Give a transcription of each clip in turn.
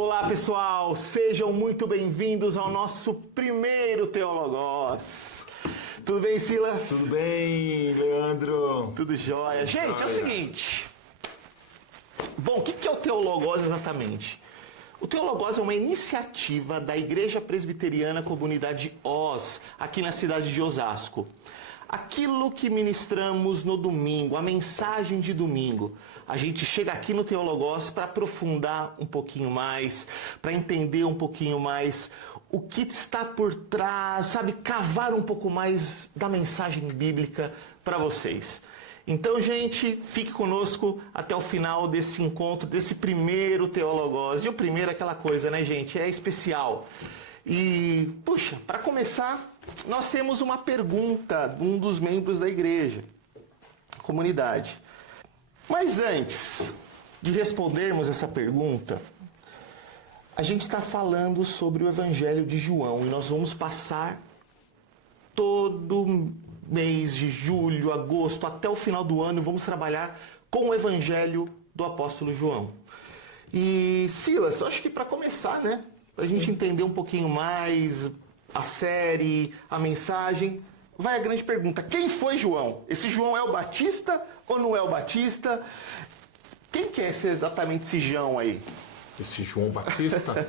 Olá pessoal, sejam muito bem-vindos ao nosso primeiro Teologos. Tudo bem, Silas? Tudo bem, Leandro? Tudo jóia. Gente, é o seguinte. Bom, o que é o Teologos exatamente? O Teologos é uma iniciativa da Igreja Presbiteriana Comunidade Oz, aqui na cidade de Osasco. Aquilo que ministramos no domingo, a mensagem de domingo, a gente chega aqui no Teologos para aprofundar um pouquinho mais, para entender um pouquinho mais o que está por trás, sabe, cavar um pouco mais da mensagem bíblica para vocês. Então, gente, fique conosco até o final desse encontro, desse primeiro Teologos. E o primeiro é aquela coisa, né, gente? É especial. E, puxa, para começar, nós temos uma pergunta de um dos membros da igreja, comunidade. Mas antes de respondermos essa pergunta, a gente está falando sobre o Evangelho de João e nós vamos passar todo mês de julho, agosto, até o final do ano, vamos trabalhar com o Evangelho do apóstolo João. E, Silas, acho que para começar, né? Para a gente entender um pouquinho mais a série, a mensagem, vai a grande pergunta: quem foi João? Esse João é o Batista ou não é o Batista? Quem que é exatamente esse João aí? Esse João Batista,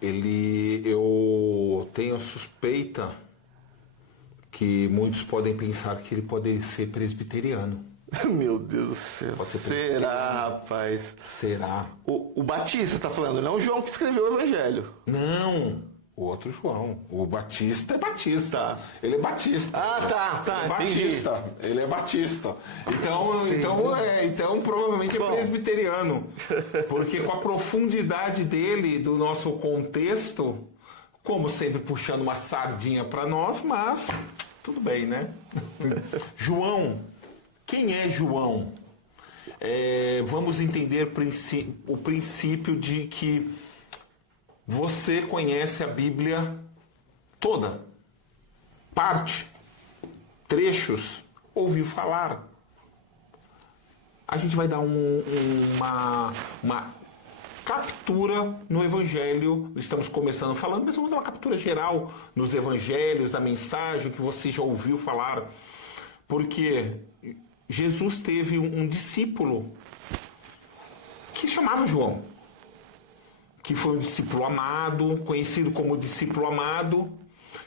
eu tenho a suspeita que muitos podem pensar que ele pode ser presbiteriano. Meu Deus do céu. Será, rapaz? Será? O Batista está falando, não o João que escreveu o Evangelho. Não, o outro João. O Batista é Batista. Ele é Batista. Ah, tá. Ele é Batista. Ele é Batista. Então provavelmente é presbiteriano. Porque com a profundidade dele, do nosso contexto, como sempre puxando uma sardinha para nós, mas tudo bem, né? João. Quem é João? Vamos entender o princípio de que você conhece a Bíblia toda, parte, trechos, ouviu falar. A gente vai dar uma captura no Evangelho, estamos começando falando, mas vamos dar uma captura geral nos Evangelhos, a mensagem que você já ouviu falar, porque Jesus teve um discípulo que chamava João, que foi um discípulo amado, conhecido como discípulo amado,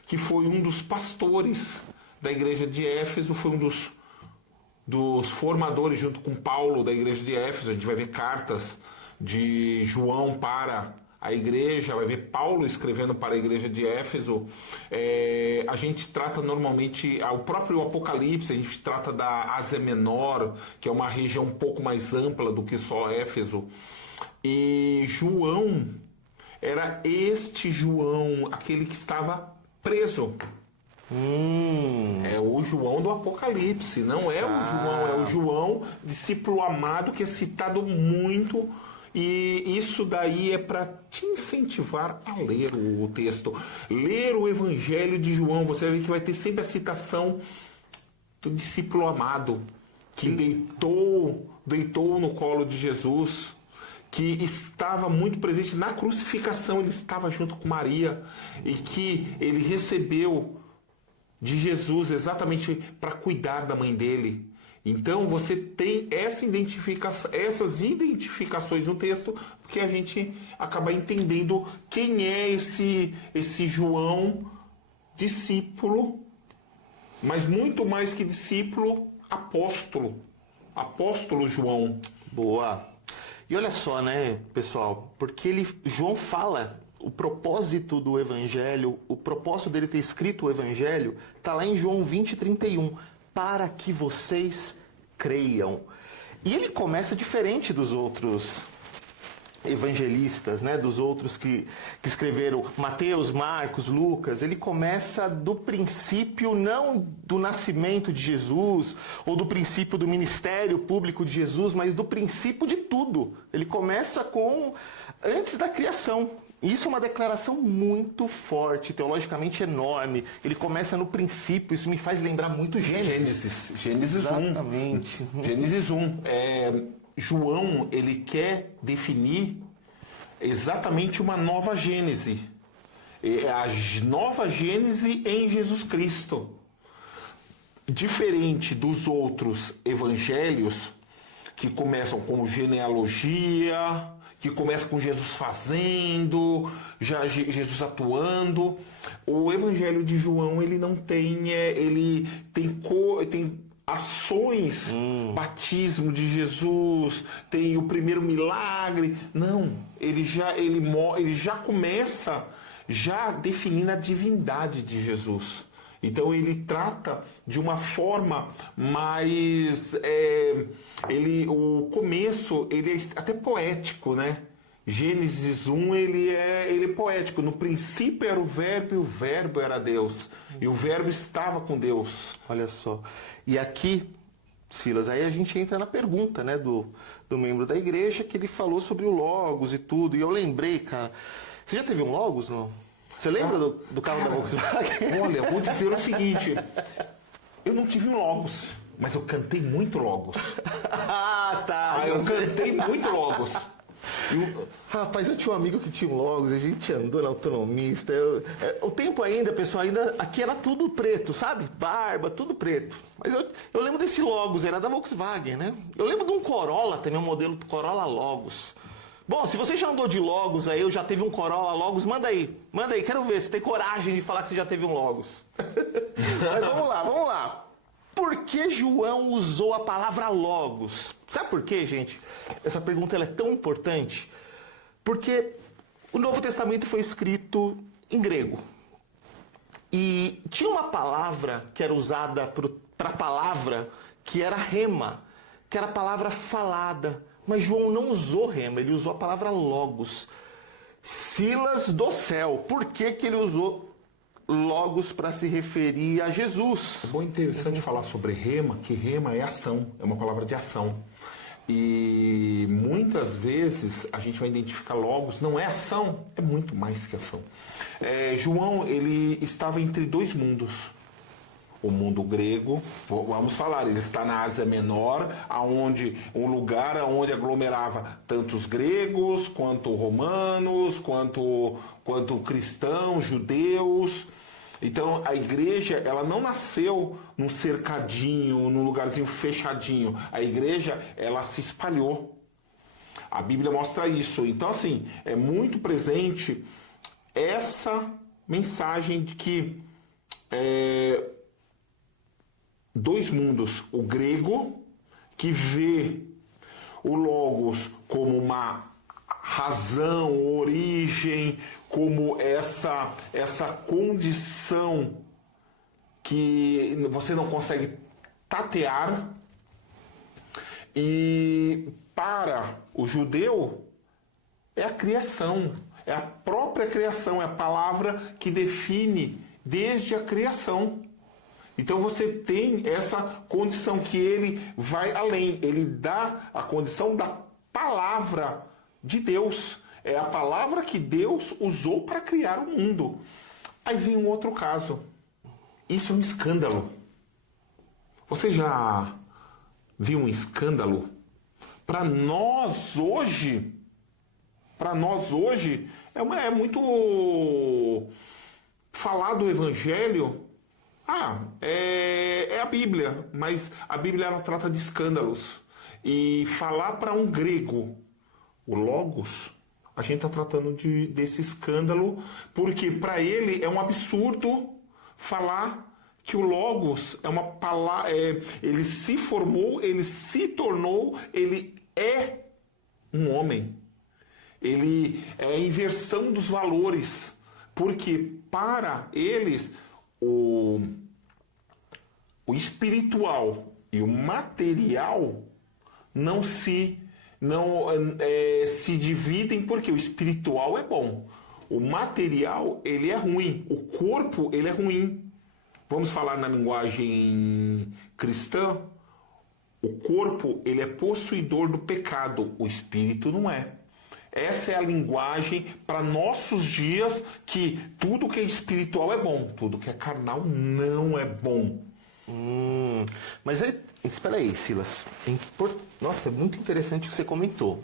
que foi um dos pastores da igreja de Éfeso, foi um dos formadores, junto com Paulo, da igreja de Éfeso. A gente vai ver cartas de João para a igreja, vai ver Paulo escrevendo para a igreja de Éfeso. A gente trata normalmente, o próprio Apocalipse, a gente trata da Ásia Menor, que é uma região um pouco mais ampla do que só Éfeso. E João era este João, aquele que estava preso. É o João do Apocalipse, não é o João, é o João, discípulo amado, que é citado muito. E isso daí é para te incentivar a ler o texto. Ler o Evangelho de João, você vai ver que vai ter sempre a citação do discípulo amado, que deitou no colo de Jesus, que estava muito presente na crucificação, ele estava junto com Maria, e que ele recebeu de Jesus exatamente para cuidar da mãe dele. Então você tem essas identificações no texto, porque a gente acaba entendendo quem é esse João, discípulo, mas muito mais que discípulo, apóstolo João. Boa. E olha só, né, pessoal, porque João fala o propósito do Evangelho, o propósito dele ter escrito o Evangelho, está lá em João 20:31. Para que vocês creiam. E ele começa diferente dos outros evangelistas, né? Dos outros que escreveram Mateus, Marcos, Lucas. Ele começa do princípio, não do nascimento de Jesus, ou do princípio do ministério público de Jesus, mas do princípio de tudo. Ele começa com antes da criação. Isso é uma declaração muito forte, teologicamente enorme. Ele começa no princípio, isso me faz lembrar muito Gênesis. Gênesis 1. Exatamente. Gênesis 1. João, ele quer definir exatamente uma nova Gênese. É a nova Gênese em Jesus Cristo. Diferente dos outros evangelhos, que começam com genealogia, que começam com Jesus fazendo, já Jesus atuando. O evangelho de João, ele não tem, ele tem ações, batismo de Jesus, tem o primeiro milagre. Não, ele já começa já definindo a divindade de Jesus. Então ele trata de uma forma mais, o começo ele é até poético, né? Gênesis 1 ele é poético. No princípio era o Verbo e o Verbo era Deus. E o Verbo estava com Deus. Olha só. E aqui, Silas, aí a gente entra na pergunta, né, do membro da igreja, que ele falou sobre o Logos e tudo. E eu lembrei, cara, você já teve um Logos, não? Você lembra do carro da Volkswagen? Olha, eu vou dizer o seguinte, eu não tive um Logos, mas eu cantei muito Logos. Ah, tá. Eu cantei muito Logos. Rapaz, eu tinha um amigo que tinha um Logos, a gente andou na autonomista. O tempo ainda, pessoal, aqui era tudo preto, sabe? Barba, tudo preto. Mas eu lembro desse Logos, era da Volkswagen, né? Eu lembro de um Corolla também, um modelo Corolla Logos. Bom, se você já andou de Logos aí, ou já teve um Corolla Logos, manda aí, quero ver, se tem coragem de falar que você já teve um Logos. Mas vamos lá. Por que João usou a palavra Logos? Sabe por quê, gente? Essa pergunta ela é tão importante. Porque o Novo Testamento foi escrito em grego. E tinha uma palavra que era usada para a palavra, que era rema, que era a palavra falada. Mas João não usou rema, ele usou a palavra Logos. Silas do céu. Por que ele usou Logos para se referir a Jesus? É bom, interessante falar sobre rema, que rema é ação, é uma palavra de ação. E muitas vezes a gente vai identificar Logos, não é ação, é muito mais que ação. João, ele estava entre dois mundos. O mundo grego, vamos falar, ele está na Ásia Menor, um lugar onde aglomerava tanto os gregos, quanto romanos, quanto cristãos, judeus. Então a igreja, ela não nasceu num cercadinho, num lugarzinho fechadinho. A igreja, ela se espalhou. A Bíblia mostra isso. Então, assim, é muito presente essa mensagem de que dois mundos, o grego, que vê o Logos como uma razão, origem, como essa condição que você não consegue tatear, e para o judeu é a criação, é a própria criação, é a palavra que define desde a criação. Então você tem essa condição que ele vai além, ele dá a condição da palavra de Deus. É a palavra que Deus usou para criar o mundo. Aí vem um outro caso. Isso é um escândalo. Você já viu um escândalo? Para nós hoje é muito falar do evangelho. É a Bíblia, mas a Bíblia ela trata de escândalos. E falar para um grego o Logos, a gente está tratando desse escândalo, porque para ele é um absurdo falar que o Logos é uma palavra, ele se formou, ele se tornou, ele é um homem. Ele é a inversão dos valores, porque para eles o espiritual e o material não se dividem, porque o espiritual é bom, o material ele é ruim, o corpo ele é ruim. Vamos falar na linguagem cristã, o corpo ele é possuidor do pecado, o espírito não é. Essa é a linguagem para nossos dias, que tudo que é espiritual é bom, tudo que é carnal não é bom. Mas espera aí, Silas. Nossa, é muito interessante o que você comentou.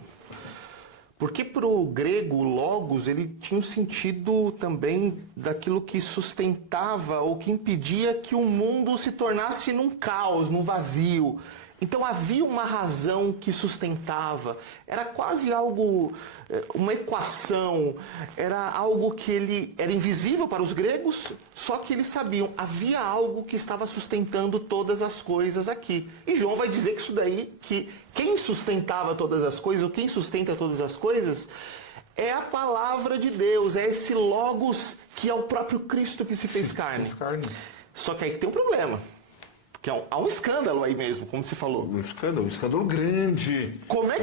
Porque para o grego, logos, ele tinha um sentido também daquilo que sustentava ou que impedia que o mundo se tornasse num caos, num vazio. Então havia uma razão que sustentava, era quase algo, uma equação, era algo que ele era invisível para os gregos, só que eles sabiam, havia algo que estava sustentando todas as coisas aqui. E João vai dizer que isso daí, que quem sustentava todas as coisas, ou quem sustenta todas as coisas, é a palavra de Deus, é esse Logos que é o próprio Cristo que se fez carne. Só que aí tem um problema. Que há um escândalo aí mesmo, como você falou. Um escândalo grande. Como é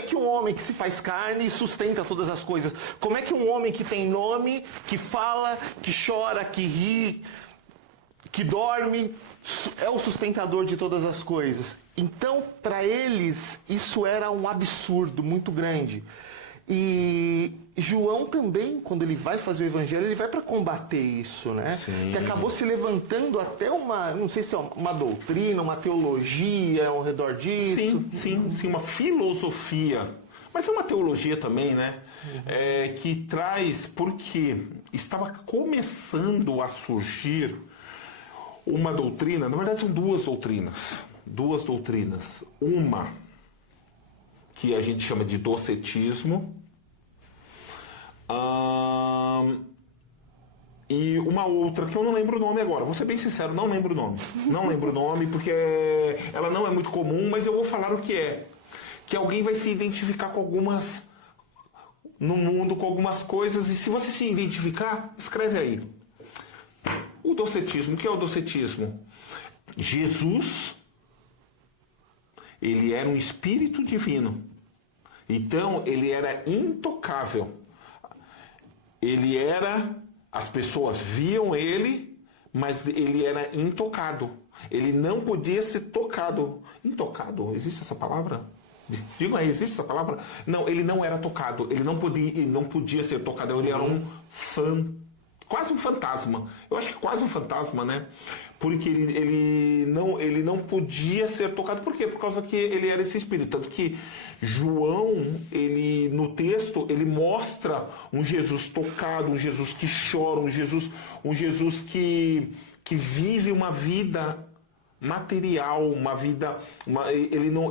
que um homem que se faz carne sustenta todas as coisas? Como é que um homem que tem nome, que fala, que chora, que ri, que dorme, é o sustentador de todas as coisas? Então, para eles, isso era um absurdo muito grande. E João também, quando ele vai fazer o evangelho, ele vai para combater isso, né? Sim. Que acabou se levantando até uma, não sei se é uma doutrina, uma teologia ao redor disso. Sim, uma filosofia. Mas é uma teologia também, né? Que traz, porque estava começando a surgir uma doutrina, na verdade são duas doutrinas. Uma que a gente chama de docetismo, e uma outra que eu não lembro o nome agora. Vou ser bem sincero, não lembro o nome. Não lembro o nome porque ela não é muito comum, mas eu vou falar o que é. Que alguém vai se identificar com algumas no mundo, com algumas coisas, e se você se identificar, escreve aí. O docetismo, o que é o docetismo? Jesus, ele era um espírito divino. Então, ele era intocável. As pessoas viam ele, mas ele era intocado. Ele não podia ser tocado. Intocado, existe essa palavra? Diga aí, existe essa palavra? Não, ele não era tocado. Ele não podia ser tocado. Ele era quase um fantasma. Eu acho que quase um fantasma, né? Porque ele não podia ser tocado. Por quê? Por causa que ele era esse espírito. Tanto que João, no texto, ele mostra um Jesus tocado, um Jesus que chora, um Jesus que vive uma vida material, uma vida...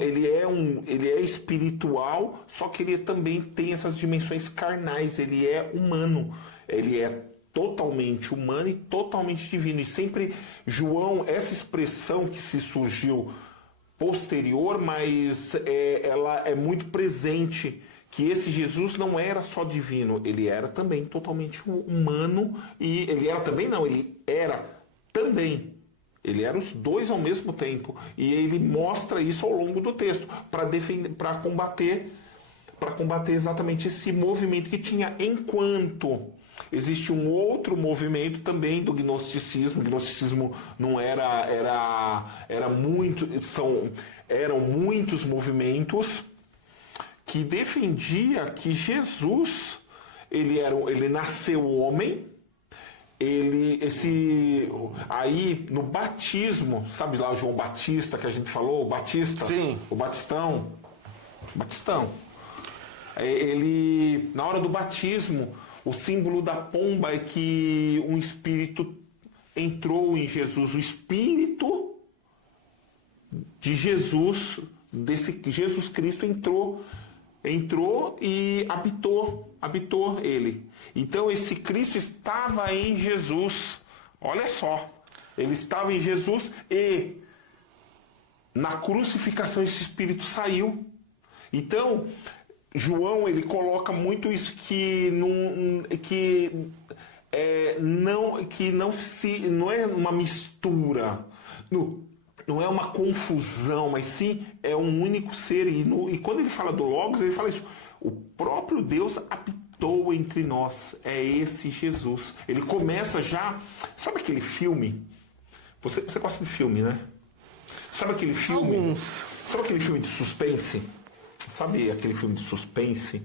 ele é espiritual, só que ele também tem essas dimensões carnais. Ele é humano. Ele é totalmente humano e totalmente divino. E sempre João, essa expressão que se surgiu posterior, mas ela é muito presente, que esse Jesus não era só divino, ele era também totalmente humano, e ele era também não, ele era também. Ele era os dois ao mesmo tempo. E ele mostra isso ao longo do texto, para combater exatamente esse movimento que tinha, enquanto existe um outro movimento também do gnosticismo. O gnosticismo não eram muitos movimentos que defendia que Jesus, ele nasceu homem. Aí no batismo, sabe lá o João Batista que a gente falou, o Batista? Sim. O Batistão. Na hora do batismo, o símbolo da pomba é que um espírito entrou em Jesus. O espírito de Jesus, desse Jesus Cristo, entrou e habitou ele. Então esse Cristo estava em Jesus. Olha só, ele estava em Jesus e na crucificação esse espírito saiu. Então João, ele coloca muito isso, não é uma mistura, não é uma confusão, mas sim é um único ser. E quando ele fala do Logos, ele fala isso: o próprio Deus habitou entre nós. É esse Jesus. Ele começa já... Sabe aquele filme? Você gosta de filme, né? Sabe aquele filme? Alguns. Sabe aquele filme de suspense? Sabe aquele filme de suspense?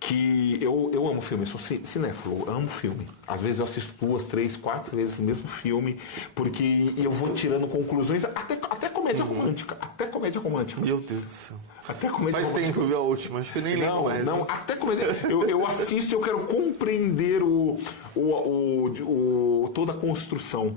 Que eu amo filme, eu sou cinéfilo, eu amo filme. Às vezes eu assisto 2, 3, 4 vezes o mesmo filme, porque eu vou tirando conclusões, até comédia romântica. Até comédia romântica. Meu Deus do céu. Até comédia Faz romântica. tempo que eu vi a última, acho que eu nem lembro mais. Não, até comédia. Eu assisto e eu quero compreender toda a construção.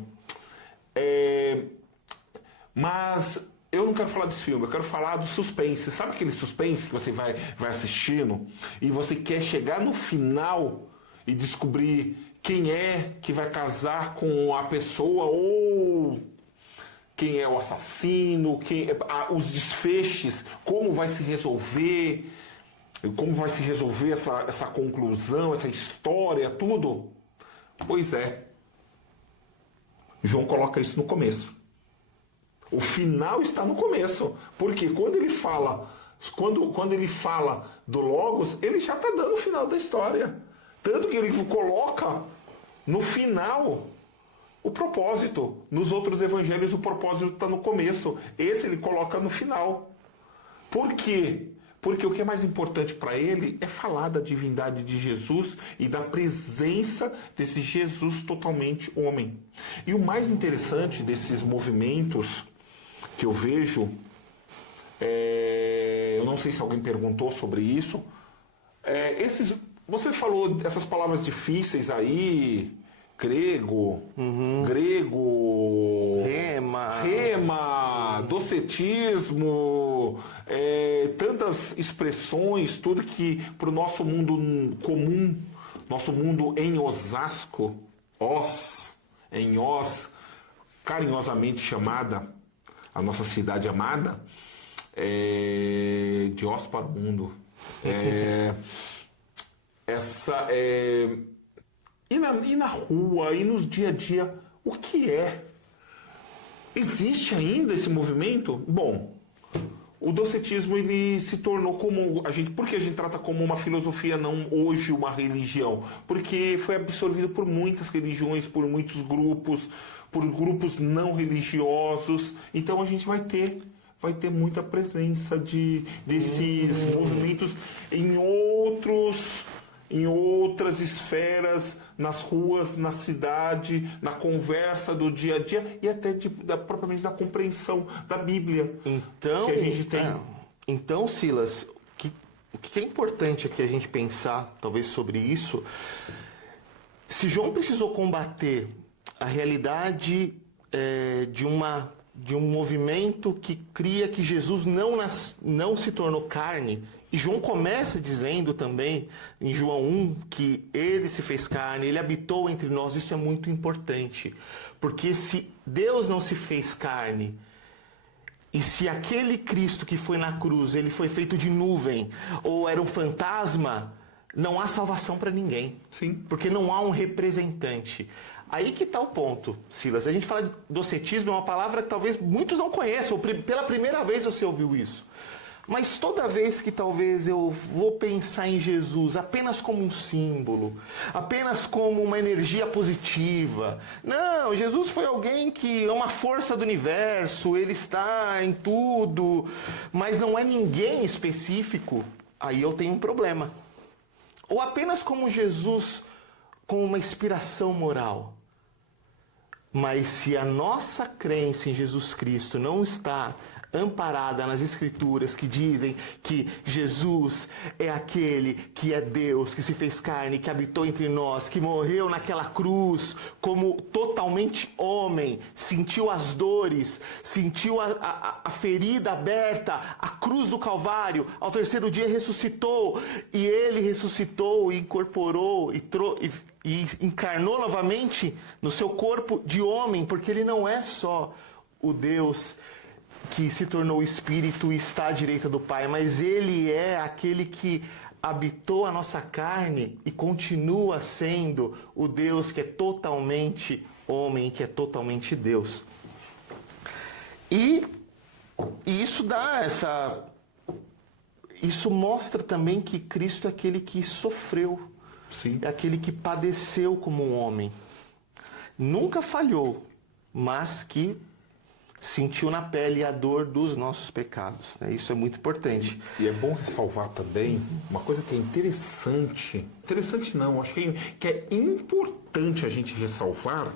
Mas eu não quero falar desse filme, eu quero falar do suspense. Sabe aquele suspense que você vai assistindo e você quer chegar no final e descobrir quem é que vai casar com a pessoa ou quem é o assassino, os desfechos, como vai se resolver essa conclusão, essa história, tudo? Pois é. João coloca isso no começo. O final está no começo. Porque quando ele fala do Logos, ele já está dando o final da história. Tanto que ele coloca no final o propósito. Nos outros evangelhos o propósito está no começo. Esse ele coloca no final. Por quê? Porque o que é mais importante para ele é falar da divindade de Jesus e da presença desse Jesus totalmente homem. E o mais interessante desses movimentos que eu vejo, eu não sei se alguém perguntou sobre isso, você falou essas palavras difíceis aí, grego, rema, docetismo, tantas expressões, tudo que para o nosso mundo comum, nosso mundo em Osasco, em Os, carinhosamente chamada, a nossa cidade amada, de Os para o mundo. E na rua, e no dia a dia, o que é? Existe ainda esse movimento? Bom, o docetismo ele se tornou como por que a gente trata como uma filosofia, não hoje uma religião? Porque foi absorvido por muitas religiões, por muitos grupos, por grupos não religiosos. Então a gente vai ter muita presença desses movimentos em outras esferas, nas ruas, na cidade, na conversa do dia a dia e até propriamente da compreensão da Bíblia. Então, que a gente tem. Então, Silas, o que é importante aqui a gente pensar, talvez, sobre isso, se João precisou combater a realidade de um movimento que cria que Jesus não se tornou carne. E João começa dizendo também, em João 1, que ele se fez carne, ele habitou entre nós. Isso é muito importante. Porque se Deus não se fez carne, e se aquele Cristo que foi na cruz, ele foi feito de nuvem, ou era um fantasma, não há salvação para ninguém. Sim. Porque não há um representante. Aí que está o ponto, Silas. A gente fala de docetismo, é uma palavra que talvez muitos não conheçam. Pela primeira vez você ouviu isso. Mas toda vez que talvez eu vou pensar em Jesus apenas como um símbolo, apenas como uma energia positiva. Não, Jesus foi alguém que é uma força do universo, ele está em tudo, mas não é ninguém específico, aí eu tenho um problema. Ou apenas como Jesus, com uma inspiração moral. Mas se a nossa crença em Jesus Cristo não está amparada nas Escrituras que dizem que Jesus é aquele que é Deus, que se fez carne, que habitou entre nós, que morreu naquela cruz como totalmente homem, sentiu as dores, sentiu a ferida aberta, a cruz do Calvário, ao terceiro dia ressuscitou, e ele ressuscitou e incorporou e encarnou novamente no seu corpo de homem, porque ele não é só o Deus que se tornou Espírito e está à direita do Pai, mas ele é aquele que habitou a nossa carne e continua sendo o Deus que é totalmente homem, que é totalmente Deus. E isso dá isso mostra também que Cristo é aquele que sofreu. Sim. É aquele que padeceu como um homem. Nunca falhou, mas que sentiu na pele a dor dos nossos pecados. Né? Isso é muito importante. E é bom ressalvar também uma coisa que é interessante. Interessante não, acho que é importante a gente ressalvar.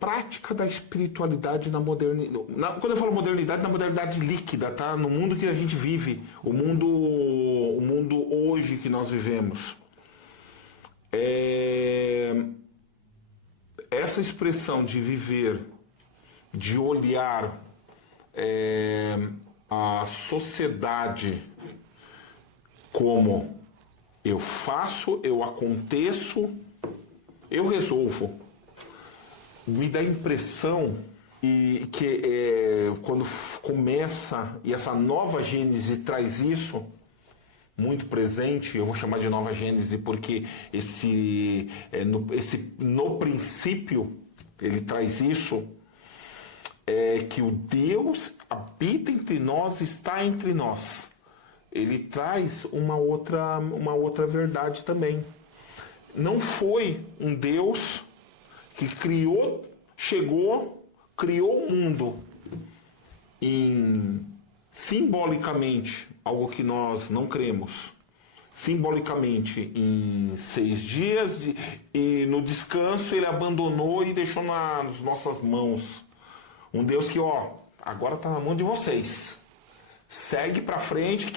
prática da espiritualidade na modernidade. Quando eu falo modernidade, na modernidade líquida, tá? No mundo que a gente vive, o mundo hoje que nós vivemos. Essa expressão de viver, de olhar a sociedade como eu faço, eu aconteço, eu resolvo, me dá a impressão que quando começa, e essa nova Gênese traz isso muito presente, eu vou chamar de nova Gênese porque no princípio ele traz isso, que o Deus habita entre nós, está entre nós. Ele traz uma outra verdade também. Não foi um Deus que criou o mundo simbolicamente, algo que nós não cremos, simbolicamente em 6 dias, e no descanso ele abandonou e deixou nas nossas mãos. Um Deus que, agora está na mão de vocês. Segue para frente,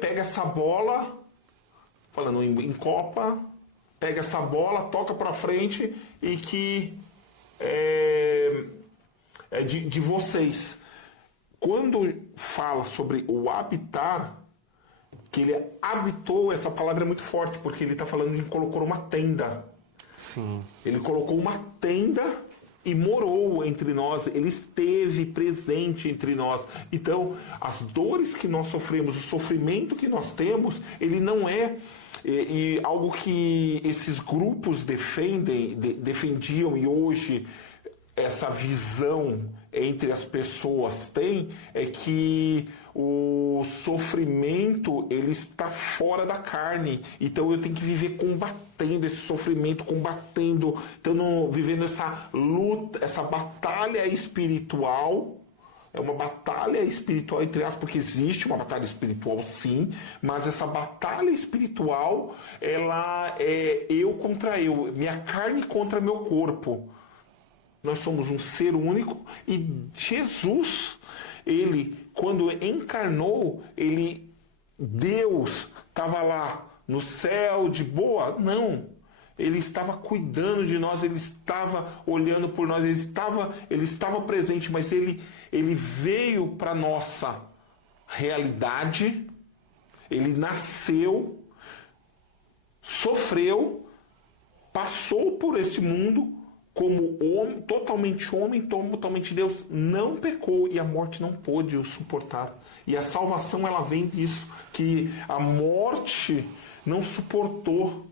pega essa bola, falando em Copa, pega essa bola, toca para frente e que é de vocês. Quando fala sobre o habitar, que ele habitou, essa palavra é muito forte, porque ele está falando de colocou uma tenda. Sim. Ele colocou uma tenda e morou entre nós, ele esteve presente entre nós. Então, as dores que nós sofremos, o sofrimento que nós temos, ele não é algo que esses grupos defendiam, e hoje essa visão entre as pessoas tem, é que o sofrimento ele está fora da carne, então eu tenho que viver combatendo esse sofrimento, vivendo essa luta, essa batalha espiritual. É uma batalha espiritual, entre aspas, porque existe uma batalha espiritual, sim, mas essa batalha espiritual, ela é eu contra eu, minha carne contra meu corpo. Nós somos um ser único e Jesus, ele, quando encarnou, Deus estava lá no céu de boa? Não. Ele estava cuidando de nós, ele estava olhando por nós, ele estava presente, mas ele veio para a nossa realidade, ele nasceu, sofreu, passou por esse mundo, como homem, totalmente Deus, não pecou e a morte não pôde o suportar. E a salvação, ela vem disso, que a morte não suportou.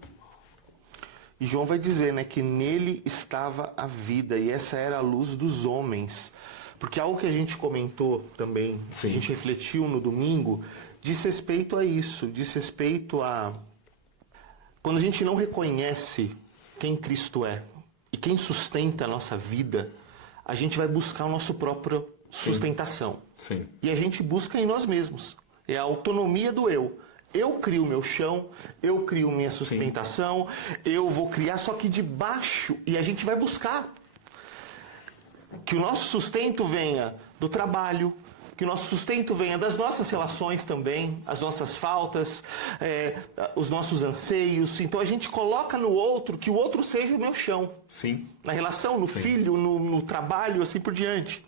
E João vai dizer, né, que nele estava a vida, e essa era a luz dos homens. Porque algo que a gente comentou também, Sim. a gente refletiu no domingo, diz respeito a isso, diz respeito a... Quando a gente não reconhece quem Cristo é, e quem sustenta a nossa vida, a gente vai buscar a nossa própria sustentação. Sim. E a gente busca em nós mesmos. É a autonomia do eu. Eu crio meu chão, eu crio minha sustentação, eu vou criar, só que de baixo, e a gente vai buscar que o nosso sustento venha do trabalho, que o nosso sustento venha das nossas relações também, as nossas faltas, os nossos anseios. Então a gente coloca no outro, que o outro seja o meu chão. Sim. Na relação, no filho, no trabalho, assim por diante.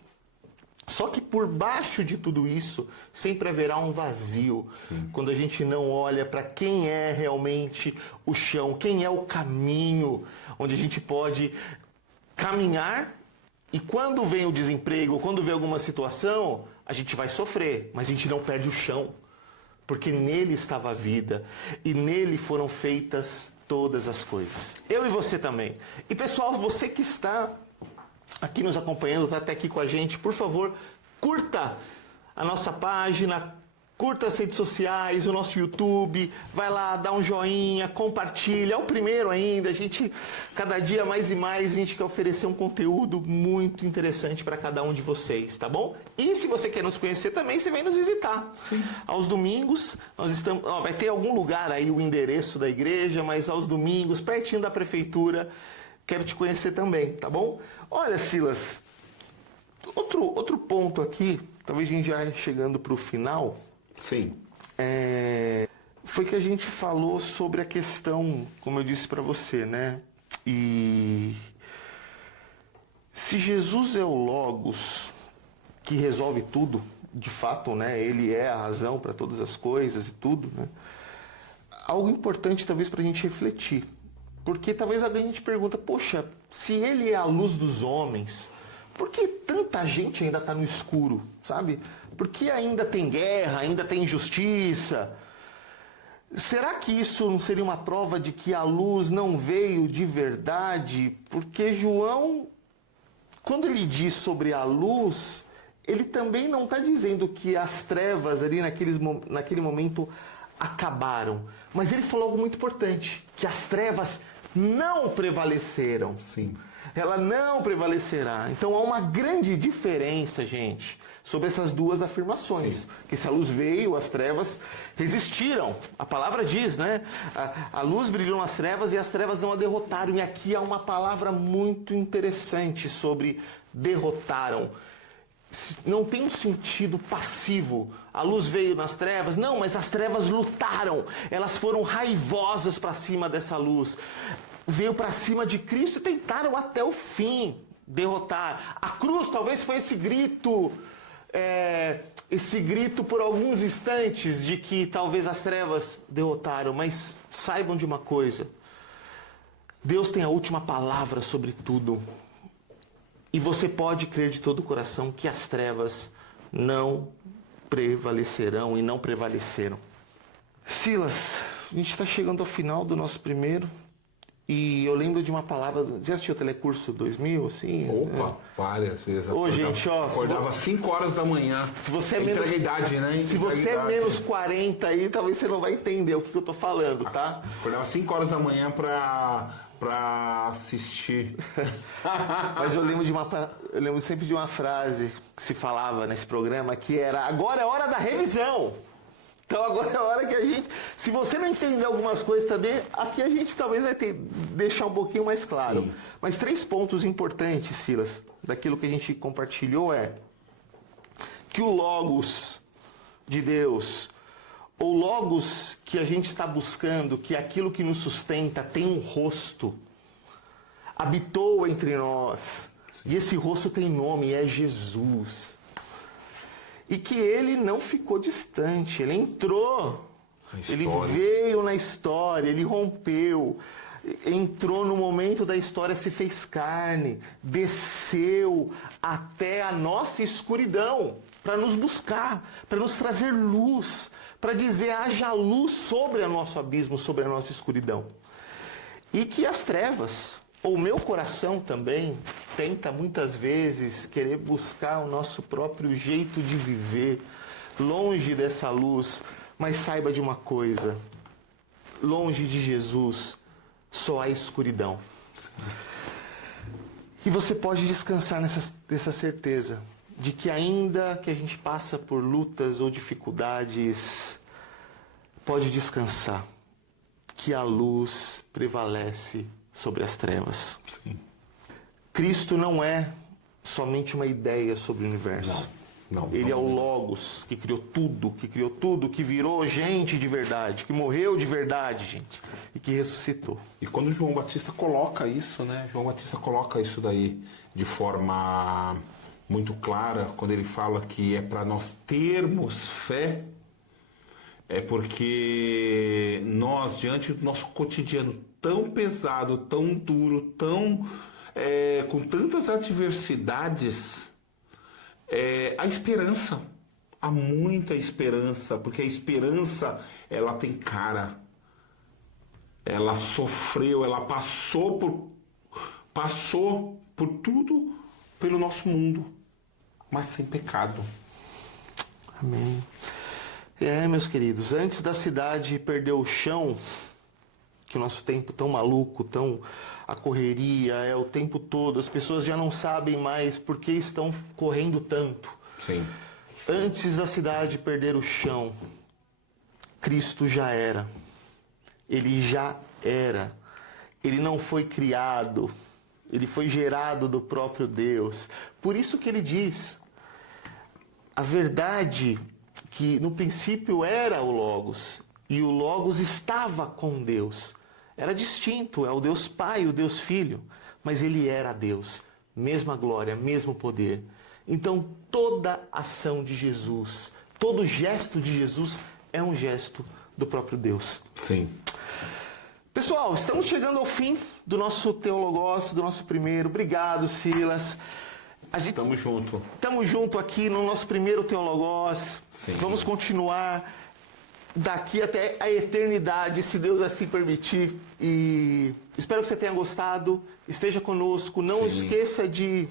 Só que por baixo de tudo isso, sempre haverá um vazio. Sim. Quando a gente não olha para quem é realmente o chão, quem é o caminho, onde a gente pode caminhar. E quando vem o desemprego, quando vem alguma situação, a gente vai sofrer, mas a gente não perde o chão, porque nele estava a vida e nele foram feitas todas as coisas. Eu e você também. E pessoal, você que está aqui nos acompanhando, está até aqui com a gente, por favor, curta a nossa página, curta as redes sociais, o nosso YouTube, vai lá, dá um joinha, compartilha, é o primeiro ainda, a gente, cada dia mais e mais, a gente quer oferecer um conteúdo muito interessante para cada um de vocês, tá bom? E se você quer nos conhecer também, você vem nos visitar. Sim. Aos domingos, nós estamos, vai ter algum lugar aí o endereço da igreja, mas aos domingos, pertinho da prefeitura, quero te conhecer também, tá bom? Olha, Silas, outro ponto aqui, talvez a gente já chegando para o final, Sim. foi que a gente falou sobre a questão, como eu disse para você, né? E se Jesus é o Logos que resolve tudo, de fato, né? Ele é a razão para todas as coisas e tudo, né? Algo importante talvez para a gente refletir. Porque talvez alguém te pergunta, poxa, se ele é a luz dos homens, por que tanta gente ainda está no escuro, sabe? Por que ainda tem guerra, ainda tem injustiça? Será que isso não seria uma prova de que a luz não veio de verdade? Porque João, quando ele diz sobre a luz, ele também não está dizendo que as trevas ali naquele momento acabaram. Mas ele falou algo muito importante, que as trevas não prevaleceram. Sim. Ela não prevalecerá. Então há uma grande diferença, gente, sobre essas duas afirmações. Sim. Que se a luz veio, as trevas resistiram. A palavra diz, né? A luz brilhou nas trevas e as trevas não a derrotaram. E aqui há uma palavra muito interessante sobre derrotaram. Não tem um sentido passivo. A luz veio nas trevas. Não, mas as trevas lutaram. Elas foram raivosas para cima dessa luz. Veio para cima de Cristo e tentaram até o fim derrotar. A cruz talvez foi esse grito por alguns instantes de que talvez as trevas derrotaram. Mas saibam de uma coisa. Deus tem a última palavra sobre tudo. E você pode crer de todo o coração que as trevas não prevalecerão e não prevaleceram. Silas, a gente está chegando ao final do nosso primeiro. E eu lembro de uma palavra. Já assistiu o Telecurso 2000? Assim, Opa, várias vezes. Ô, gente, ó. Acordava às 5 horas da manhã. Se você é menos. Entrega a idade, né? Se você é menos 40 aí, talvez você não vai entender o que eu tô falando, tá? Acordava às 5 horas da manhã pra assistir. Mas eu lembro sempre de uma frase que se falava nesse programa que era: agora é hora da revisão. Então agora é a hora que a gente, se você não entender algumas coisas também, aqui a gente talvez vai deixar um pouquinho mais claro. Sim. Mas 3 pontos importantes, Silas, daquilo que a gente compartilhou é que o Logos de Deus, ou Logos que a gente está buscando, que é aquilo que nos sustenta, tem um rosto, habitou entre nós, e esse rosto tem nome, é Jesus. E que ele não ficou distante, ele entrou, ele veio na história, ele rompeu, entrou no momento da história, se fez carne, desceu até a nossa escuridão para nos buscar, para nos trazer luz, para dizer haja luz sobre o nosso abismo, sobre a nossa escuridão. E que as trevas, ou o meu coração também, tenta muitas vezes querer buscar o nosso próprio jeito de viver, longe dessa luz. Mas saiba de uma coisa, longe de Jesus, só há escuridão. E você pode descansar nessa certeza de que ainda que a gente passa por lutas ou dificuldades, pode descansar que a luz prevalece sobre as trevas. Sim. Cristo não é somente uma ideia sobre o universo. Não, Ele é o Logos, que criou tudo, que virou gente de verdade, que morreu de verdade, gente, e que ressuscitou. E quando João Batista coloca isso, né? João Batista coloca isso daí de forma muito clara, quando ele fala que é para nós termos fé, é porque nós, diante do nosso cotidiano tão pesado, tão duro, com tantas adversidades, a esperança, há muita esperança, porque a esperança, ela tem cara, ela sofreu, ela passou por tudo, pelo nosso mundo, mas sem pecado. Amém. Meus queridos, antes da cidade perder o chão, que o nosso tempo tão maluco, a correria é o tempo todo, as pessoas já não sabem mais por que estão correndo tanto. Sim. Antes da cidade perder o chão, Cristo já era. Ele já era. Ele não foi criado, Ele foi gerado do próprio Deus. Por isso que ele diz, a verdade que no princípio era o Logos, e o Logos estava com Deus. Era distinto, é o Deus Pai, o Deus Filho, mas ele era Deus, mesma glória, mesmo poder. Então toda ação de Jesus, todo gesto de Jesus é um gesto do próprio Deus. Sim. Pessoal, estamos chegando ao fim do nosso Teologos, do nosso primeiro. Obrigado, Silas. Tamo junto. Estamos junto aqui no nosso primeiro Teologos. Sim. Vamos continuar daqui até a eternidade, se Deus assim permitir. E espero que você tenha gostado. Esteja conosco. Não Sim. esqueça de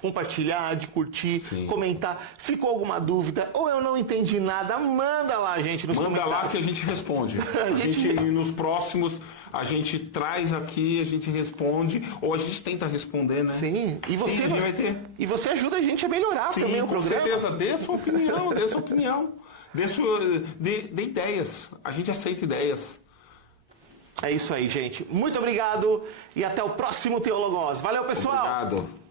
compartilhar, de curtir, Sim. comentar. Ficou alguma dúvida ou eu não entendi nada? Manda lá, gente, nos Manda comentários. lá que a gente responde. A gente, nos próximos, a gente traz aqui, a gente responde, ou a gente tenta responder, né? Sim, e você, Sim, a gente vai ter. E você ajuda a gente a melhorar Sim, também o com programa. certeza. Dê sua opinião, dê sua opinião. Dê ideias. A gente aceita ideias. É isso aí, gente. Muito obrigado e até o próximo Teologos. Valeu, pessoal! Obrigado.